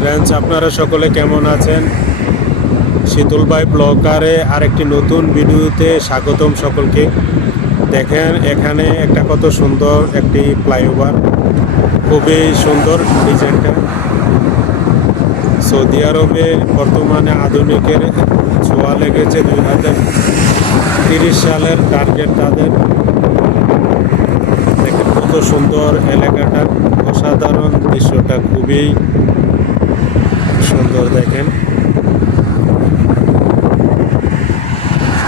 Friends আপনারা সকলে কেমন আছেন? শীতল ভাই ব্লগারে আরেকটি নতুন ভিডিওতে স্বাগতম সকলকে। দেখেন, এখানে একটা কত সুন্দর একটি ফ্লাইওভার। খুবই সুন্দর ডিজাইনটা। সৌদি আরবে বর্তমানে আধুনিকের ছোঁয়া লেগেছে দুই হাজার তিরিশ সালের টার্গেট তাদের। দেখেন, কত সুন্দর এলাকাটা অসাধারণ দৃশ্যটা, খুবই দেখেন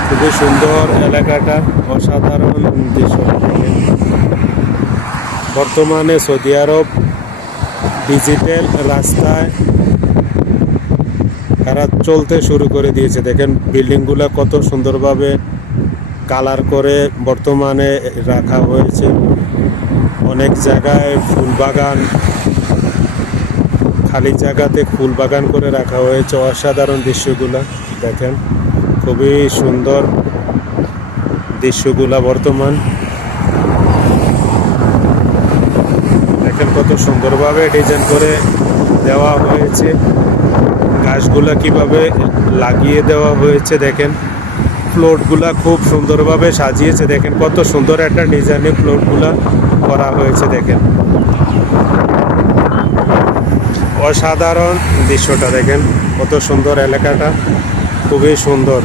খুবই সুন্দর এলাকাটা, অসাধারণ দেখেন বর্তমানে সৌদি আরব ডিজিটাল রাস্তায় তারা চলতে শুরু করে দিয়েছে। দেখেন বিল্ডিংগুলো কত সুন্দরভাবে কালার করে বর্তমানে রাখা হয়েছে। অনেক জায়গায় ফুল বাগান খালি জায়গাতে ফুল বাগান করে রাখা হয়েছে, অসাধারণ দৃশ্যগুলো। দেখেন, খুবই সুন্দর দৃশ্যগুলা বর্তমান। দেখেন কত সুন্দরভাবে ডিজাইন করে দেওয়া হয়েছে। গাছগুলা কীভাবে লাগিয়ে দেওয়া হয়েছে, দেখেন। ফ্লোটগুলা খুব সুন্দরভাবে সাজিয়েছে, দেখেন কত সুন্দর একটা ডিজাইনে ফ্লোটগুলা করা হয়েছে, দেখেন। অসাধারণ দৃশ্যটা দেখেন, কত সুন্দর এলাকাটা, খুবই সুন্দর।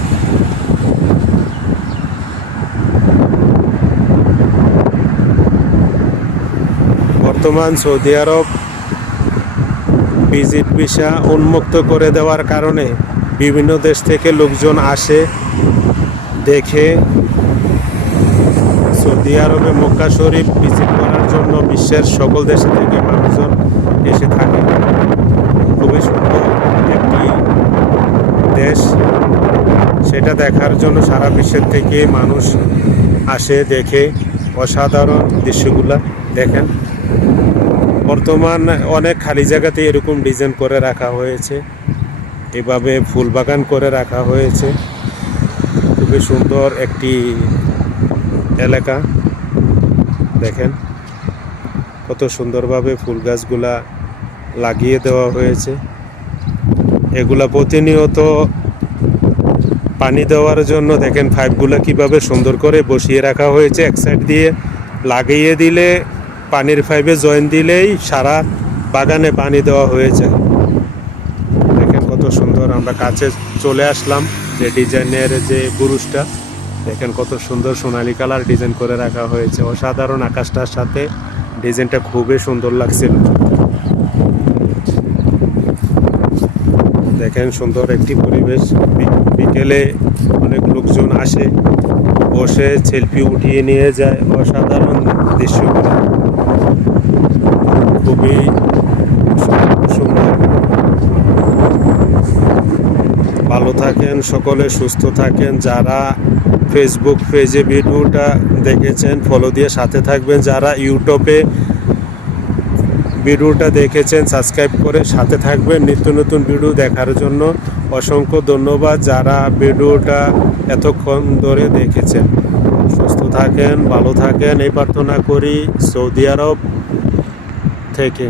বর্তমান সৌদি আরব ভিজিট ভিসা উন্মুক্ত করে দেওয়ার কারণে বিভিন্ন দেশ থেকে লোকজন আসে, দেখে সৌদি আরবে মক্কা শরীফ ভিজিট করার জন্য বিশ্বের সকল দেশে থেকে মানুষজন এসে থাকে। খুবই সুন্দর একটি দেশ। সেটা দেখার জন্য সারা বিশ্বের থেকে মানুষ আসে, দেখে। অসাধারণ দৃশ্যগুলা, দেখেন। বর্তমান অনেক খালি জায়গাতে এরকম ডিজাইন করে রাখা হয়েছে। এভাবে ফুল বাগান করে রাখা হয়েছে। খুবই সুন্দর একটি এলাকা। দেখেন, কত সুন্দরভাবে ফুল গাছগুলা লাগিয়ে দেওয়া হয়েছে। এগুলা প্রতিনিয়ত পানি দেওয়ার জন্য দেখেন পাইপগুলা কীভাবে সুন্দর করে বসিয়ে রাখা হয়েছে এক সাইড দিয়ে। লাগিয়ে দিলে, পানির পাইপে জয়েন দিলেই সারা বাগানে পানি দেওয়া হয়েছে। দেখেন কত সুন্দর আমরা কাছে চলে আসলাম যে ডিজাইনের যে বুরুজটা দেখেন কত সুন্দর সোনালী কালার ডিজাইন করে রাখা হয়েছে। অসাধারণ আকাশটার সাথে ডিজাইনটা খুবই সুন্দর লাগছিল। দেখেন সুন্দর একটি পরিবেশ। বিকেলে অনেক লোকজন আসে, বসে সেলফি উঠিয়ে নিয়ে যায়। অসাধারণ দৃশ্য। খুবই সুন্দর ভালো থাকেন, সকলে সুস্থ থাকেন। যারা ফেসবুক পেজে ভিডিওটা দেখেছেন ফলো দিয়ে সাথে থাকবেন। যারা ইউটিউবে ভিডিওটা দেখেছেন সাবস্ক্রাইব করে সাথে থাকবেন। নিত্য নতুন ভিডিও দেখার জন্য অসংখ্য ধন্যবাদ। যারা ভিডিওটা এতক্ষণ ধরে দেখেছেন, সুস্থ থাকেন, ভালো থাকেন। এই প্রার্থনা করি সৌদি আরব থেকে।